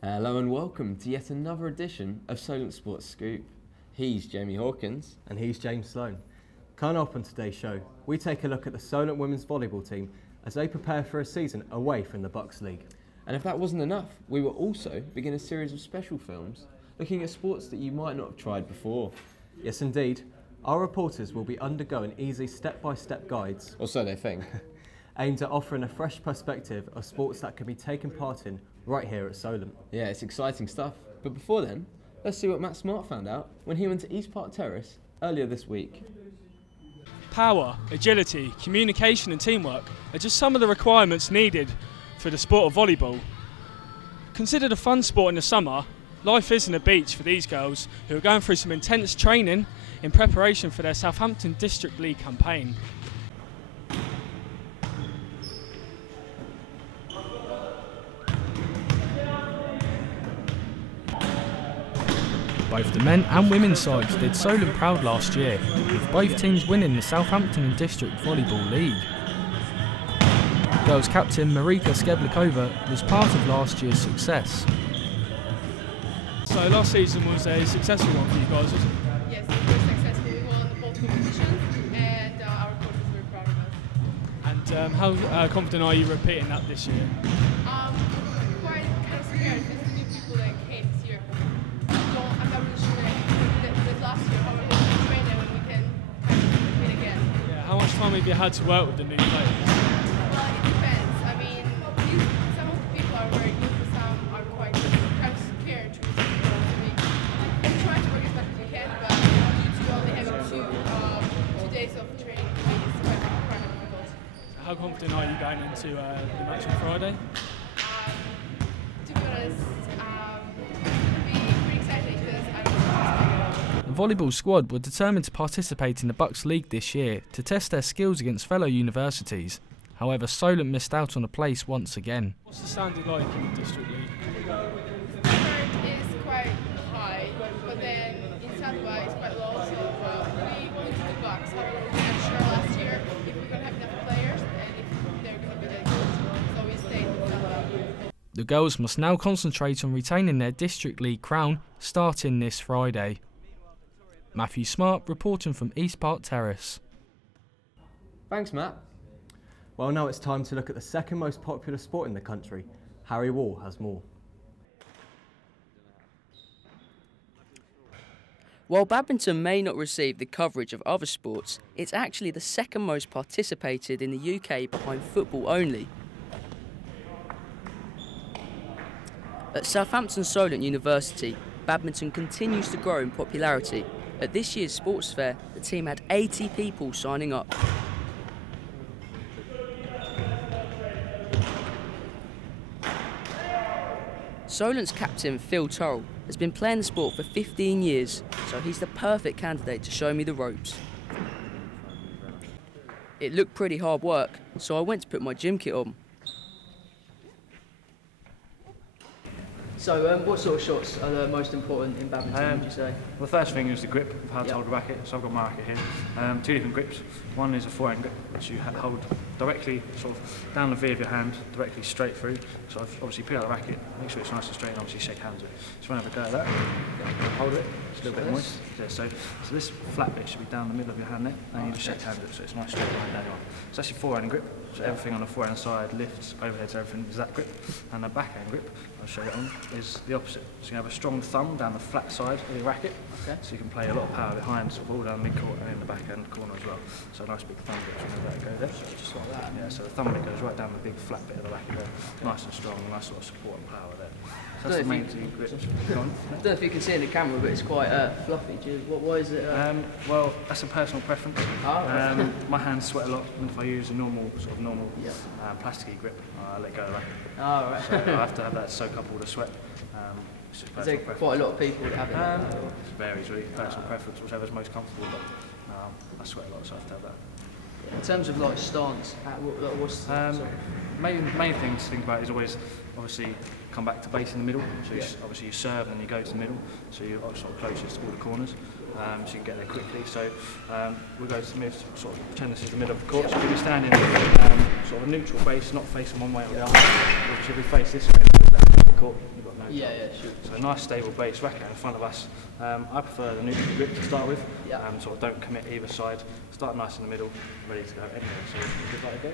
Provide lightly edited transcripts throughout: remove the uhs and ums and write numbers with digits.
Hello and welcome to yet another edition of Solent Sports Scoop. He's Jamie Hawkins. And he's James Sloan. Coming up on today's show, we take a look at the Solent women's volleyball team as they prepare for a season away from the Bucks League. And if that wasn't enough, we will also begin a series of special films looking at sports that you might not have tried before. Yes, indeed. Our reporters will be undergoing easy step-by-step guides, Or so they think. aimed at offering a fresh perspective of sports that can be taken part in right here at Solent. Yeah, it's exciting stuff. But before then, let's see what Matt Smart found out when he went to East Park Terrace earlier this week. Power, agility, communication and teamwork are just some of the requirements needed for the sport of volleyball. Considered a fun sport in the summer, life isn't a beach for these girls who are going through some intense training in preparation for their Southampton District League campaign. Both the men and women's sides did Solent proud last year, with both teams winning the Southampton District Volleyball League. Girls captain Marika Skeblikova was part of last year's success. So last season was a successful one for you guys, wasn't it? Yes, it was successful. We won both competitions and our coaches were proud of us. And how confident are you repeating that this year? Quite kind of scared because the new people that came this year. I'm not really sure that last year how we're going to train them and we can kind of repeat again. Yeah, how much time have you had to work with the new players? Well, it depends. I mean, some of the people are very good, but some are quite kind of scared to me. I'm trying to work as much as we can, but due to only having two days of training, for me, it's quite difficult. How confident are you going into the match on Friday? To be honest, it's going to be pretty exciting because I don't know what's going on. The volleyball squad were determined to participate in the Bucks League this year to test their skills against fellow universities. However, Solent missed out on a place once again. What's the standard like in the District League? The standard is quite high, but then in Sadwa it's quite low, so we went to the Bucks. However, we weren't sure last year if we're going to have enough players and if they're going to be that good, so we stayed with Sadwa. The girls must now concentrate on retaining their District League crown starting this Friday. Matthew Smart reporting from East Park Terrace. Thanks, Matt. Well, now it's time to look at the second most popular sport in the country. Harry Wall has more. While badminton may not receive the coverage of other sports, it's actually the second most participated in the UK behind football only. At Southampton Solent University, badminton continues to grow in popularity. At this year's sports fair, the team had 80 people signing up. Solent's captain Phil Turrell has been playing the sport for 15 years, so he's the perfect candidate to show me the ropes. It looked pretty hard work, so I went to put my gym kit on. So, what sort of shots are the most important in badminton, would you say? Well, the first thing is the grip of how to hold the racket. So I've got my racket here. Two different grips. One is a forehand grip, which you hold directly sort of down the V of your hand, directly straight through. So obviously pick out the racket, make sure it's nice and straight, and obviously shake hands with it. So when I have a go at that, hold it, it's a little bit moist. Yeah, so this flat bit should be down the middle of your hand there, and you just shake hands with it, so it's nice straight line down your arm. So that's your forehand grip. So everything on the forehand side, lifts, overheads, everything is that grip. And the backhand grip, I'll show you that one, is the opposite. So you have a strong thumb down the flat side of your racket, so you can play a lot of power behind, sort of all down mid-court and in the backhand corner as well. So a nice big thumb grip, so let it go there. Just like that. Yeah, so the thumb bit goes right down the big flat bit of the racket there. Nice and strong, nice sort of support and power there. So that's the main two grips. I don't know if you can see in the camera, but it's quite fluffy. Why is it? Well, that's a personal preference. My hands sweat a lot, and if I use a normal plasticky grip, I let go of the racket. Oh, right. So I have to have that soak up all the sweat. It's just Is there quite a lot of people that have it? It varies really, personal preference, whichever's most comfortable. But I sweat a lot, so I have to have that. In terms of like stance, what's main thing to think about is always obviously come back to base in the middle. So obviously you serve and then you go to the middle, so you're sort of closest to all the corners, so you can get there quickly. So we'll go to the middle, sort of pretend this is the middle of the court. So we'll be standing sort of a neutral base, not facing one way or the other. Which if we face this way, court, you've got no chance. Yeah, sure. So a nice stable base racket in front of us. I prefer the neutral grip to start with. Yeah. Sort of don't commit either side. Start nice in the middle, ready to go anywhere. So give that a go.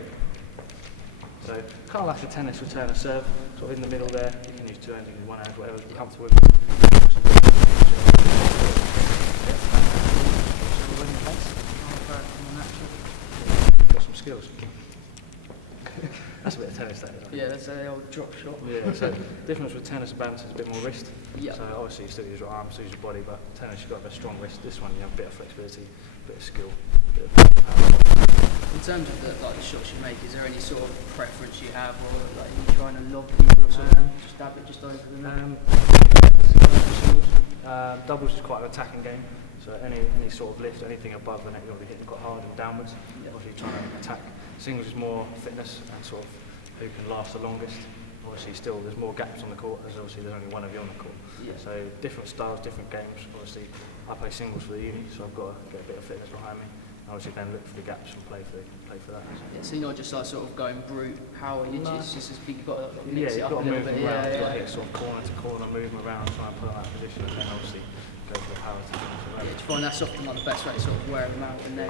So kind of like a tennis return a serve, sort of in the middle there. You can use two hands, you can use one hand, whatever's comfortable with you. Got some skills. That's a bit of tennis, that is. Yeah, that's an old drop shot. Yeah, so difference with tennis and badminton is a bit more wrist. Yeah. So obviously you still use your arms, still use your body, but tennis you've got a strong wrist. This one you have a bit of flexibility, a bit of skill, a bit of power. In terms of the shots you make, is there any sort of preference you have, or like are you trying to lob people or something? Just stab it just over the net? Doubles is quite an attacking game. So any sort of lift, anything above the net, you'll be hitting quite hard and downwards. Yeah. Obviously trying to attack. Singles is more fitness and sort of who can last the longest. Obviously still there's more gaps on the court, as obviously there's only one of you on the court. Yeah. So different styles, different games. Obviously I play singles for the uni, so I've got to get a bit of fitness behind me. Obviously then look for the gaps and play for that. Yeah, so you're not just like sort of going brute power, you've just you've got to Yeah, mix it you've up got a to little move bit. around, you've got to Yeah. hit sort of corner to corner, move them around, try and put on that position, and then obviously go for the power to finish Yeah, around. do you find that's often like the best way to sort of wear them out and then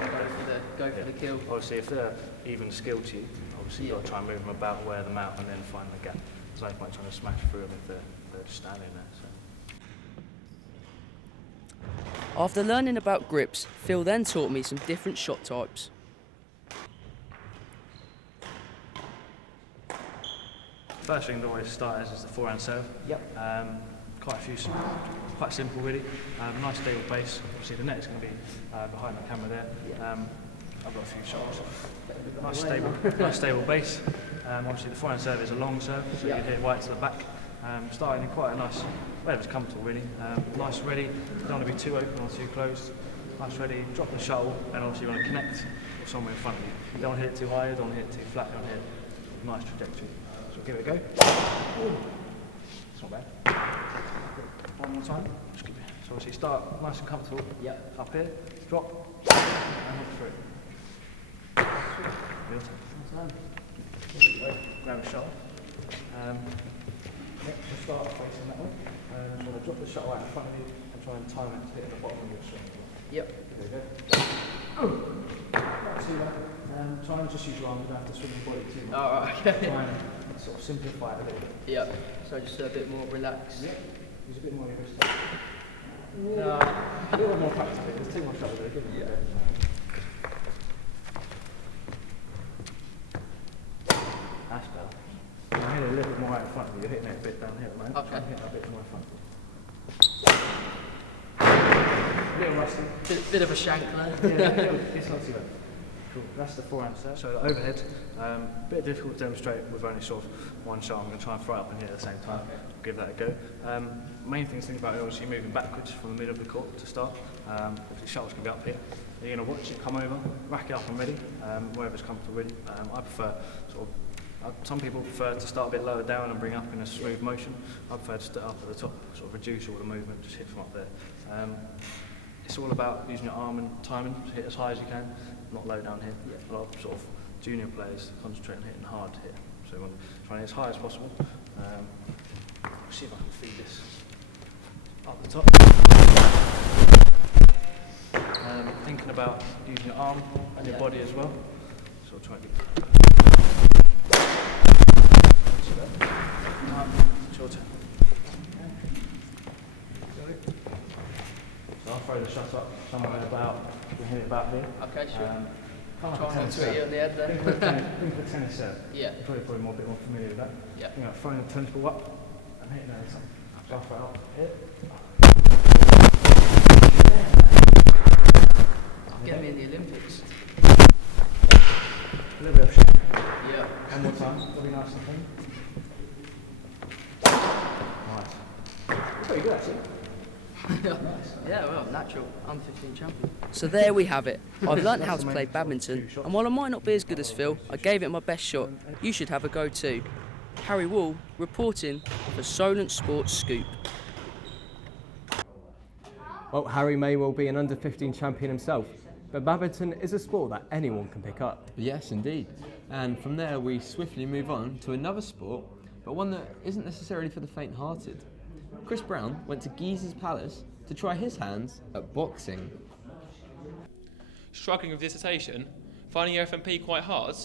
go for the kill? Obviously, if they're even skilled to you, obviously you've got to try and move them about, wear them out, and then find the gap. There's no point trying to smash through them if they're just standing there. So. After learning about grips, Phil then taught me some different shot types. First thing that always start is the forehand serve. Yep. Quite simple really. Nice stable base. Obviously the net is going to be behind the camera there. I've got a few shots. Nice stable base. Obviously the forehand serve is a long serve, so you hit right to the back. Starting in quite a nice, whatever's comfortable really. Nice ready, you don't want to be too open or too closed. Nice ready, drop the shuttle, and obviously you want to connect with someone in front of you. You don't want to hit it too high, you don't want to hit it too flat, you want to hit a nice trajectory. So give it a go. It's not bad. One more time. Just keep it. So obviously start nice and comfortable. Up here, drop, and hook through. Grab a shot. Just start facing that way. So drop the shot right in front of you and try and time it to hit at the bottom of your shot. Yep. There we go. Not too bad. Try and just use your arm, you don't have to swing your body too much. Oh, right, okay. Try and sort of simplify it a little bit. Yep. So just a bit more relaxed. Use a bit more of your wrist. No, a little more practice. There's too much over there. Give it a bit. That's better. I'm hitting a little bit more out in front of you. You're hitting it a bit down here at the moment. Okay. Try and hit that a bit more in front of you. A little rusty. Bit of a shank there. It's not too bad. Cool. That's the forehand serve. So the overhead, a bit difficult to demonstrate with only sort of one shot. I'm going to try and throw it up and hit at the same time. Give that a go. Main thing to think about is obviously moving backwards from the middle of the court to start. Obviously shuttle's going to be up here. You're going to watch it come over, rack it up and ready, wherever's comfortable really. I prefer sort of, some people prefer to start a bit lower down and bring up in a smooth motion. I prefer to start up at the top, sort of reduce all the movement, just hit from up there. It's all about using your arm and timing to hit as high as you can, not low down here. A lot of sort of junior players concentrate on hitting hard here, so we want to try and hit as high as possible. See if I can feed this up the top. Thinking about using your arm and your body as well. So I'll try and get it's your turn. So I'll throw the shot up somewhere about, we can hit it about here. Okay, sure. Try not to hit you on the head there. Think of the tennis serve. Yeah. You're probably more, a bit more familiar with that. Yeah. You know, throwing the tennis ball up and hitting it. So I'll throw it up here. Get me in the Olympics. A little bit of shit. Yeah. One more time. It'll be nice and clean. Nice. Pretty good actually. Yeah, well, natural. I'm 15 champion. So there we have it. I've learnt how to play badminton, and while I might not be as good as Phil, I gave it my best shot. You should have a go too. Harry Wall, reporting for Solent Sports Scoop. Well, Harry may well be an under-15 champion himself, but badminton is a sport that anyone can pick up. Yes, indeed. And from there, we swiftly move on to another sport but one that isn't necessarily for the faint-hearted. Chris Brown went to Geezer's Palace to try his hands at boxing. Struggling with dissertation? Finding your FMP quite hard?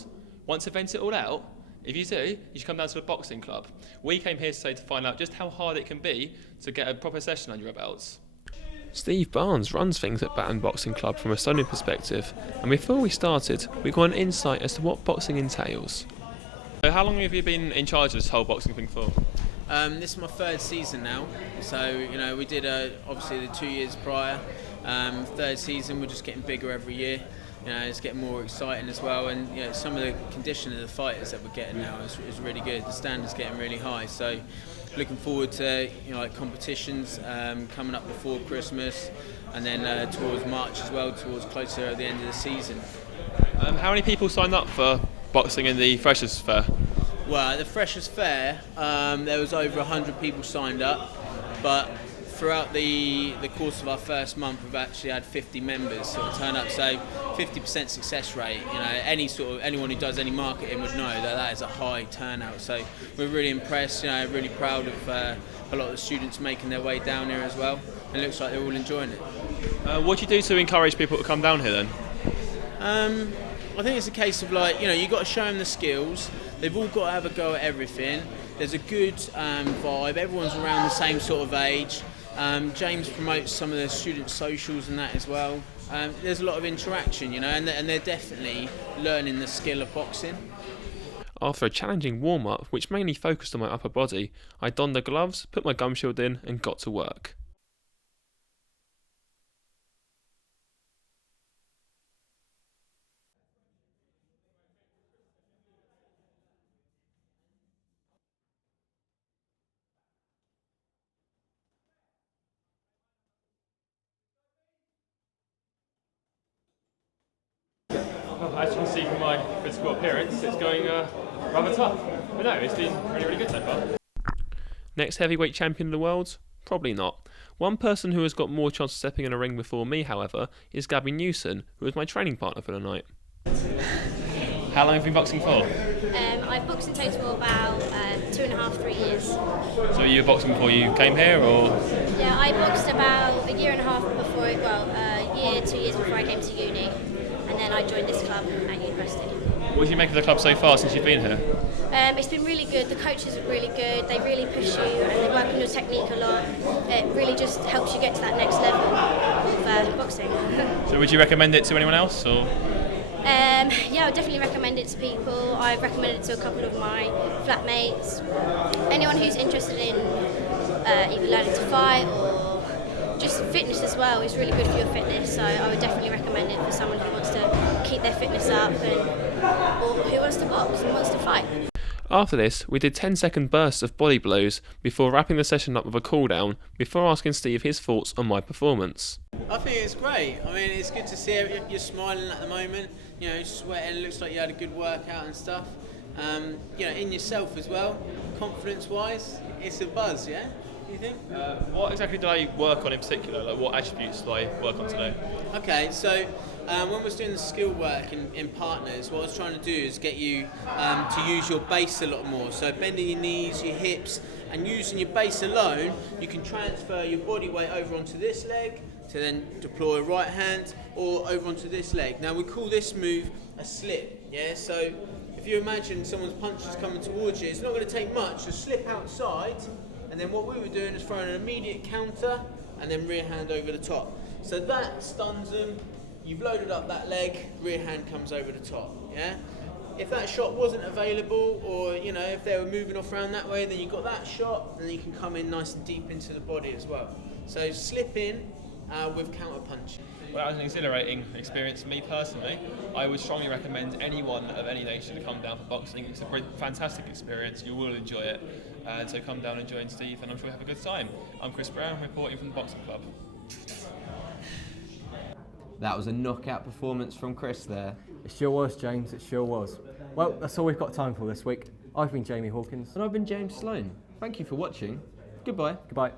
Want to vent it all out? If you do, you should come down to a boxing club. We came here today to find out just how hard it can be to get a proper session under your belts. Steve Barnes runs things at Baton Boxing Club from a Sloan perspective, and before we started, we got an insight as to what boxing entails. So how long have you been in charge of this whole boxing thing for? This is my third season now, so we did obviously the 2 years prior. Third season, we're just getting bigger every year. It's getting more exciting as well, and some of the condition of the fighters that we're getting now is really good. The standard's getting really high, so looking forward to competitions coming up before Christmas, and then towards March as well, towards closer at the end of the season. How many people signed up for boxing in the Freshers' Fair? Well, at the Freshers' Fair, there was over 100 people signed up, but throughout the course of our first month, we've actually had 50 members sort of turn up, so 50% success rate. Anyone who does any marketing would know that is a high turnout. So we're really impressed. Really proud of a lot of the students making their way down here as well. And it looks like they're all enjoying it. What do you do to encourage people to come down here then? I think it's a case of you've got to show them the skills. They've all got to have a go at everything. There's a good vibe. Everyone's around the same sort of age. James promotes some of the student socials and that as well. There's a lot of interaction, and they're definitely learning the skill of boxing. After a challenging warm-up, which mainly focused on my upper body, I donned the gloves, put my gum shield in and got to work. Well, as you can see from my physical appearance, it's going rather tough. But no, it's been really, really good so far. Next heavyweight champion of the world? Probably not. One person who has got more chance of stepping in a ring before me, however, is Gabby Newson, who was my training partner for the night. How long have you been boxing for? I've boxed in total about 2.5, 3 years. So you were boxing before you came here, or? Yeah, I boxed about a year and a half before, a year, 2 years before I came to uni, and then I joined this club at university. What do you make of the club so far since you've been here? It's been really good. The coaches are really good. They really push you and they work on your technique a lot. It really just helps you get to that next level of boxing. So would you recommend it to anyone else, or? Yeah, I would definitely recommend it to people. I've recommended it to a couple of my flatmates. Anyone who's interested in either learning to fight or just fitness as well is really good for your fitness. So I would definitely recommend it for someone who wants to keep their fitness up or who wants to box and wants to fight. After this, we did 10-second bursts of body blows before wrapping the session up with a cool-down before asking Steve his thoughts on my performance. I think it's great. I mean, it's good to see you're smiling at the moment, sweating, it looks like you had a good workout and stuff. In yourself as well, confidence-wise, it's a buzz, yeah? Do you think? What exactly did I work on in particular? Like, what attributes did I work on today? Okay, so when we was doing the skill work in partners, what I was trying to do is get you to use your base a lot more. So bending your knees, your hips, and using your base alone, you can transfer your body weight over onto this leg to then deploy a right hand, or over onto this leg. Now we call this move a slip, yeah? So if you imagine someone's punch is coming towards you, it's not going to take much to slip outside, and then what we were doing is throwing an immediate counter, and then rear hand over the top. So that stuns them, you've loaded up that leg, rear hand comes over the top, yeah? If that shot wasn't available, or if they were moving off around that way, then you've got that shot, and then you can come in nice and deep into the body as well. So slip in with counter punch. Well, that was an exhilarating experience for me personally. I would strongly recommend anyone of any nation to come down for boxing. It's a fantastic experience, you will enjoy it. And so come down and join Steve, and I'm sure you'll have a good time. I'm Chris Brown, reporting from the Boxing Club. That was a knockout performance from Chris there. It sure was, James, it sure was. Well, that's all we've got time for this week. I've been Jamie Hawkins. And I've been James Sloan. Thank you for watching. Goodbye. Goodbye.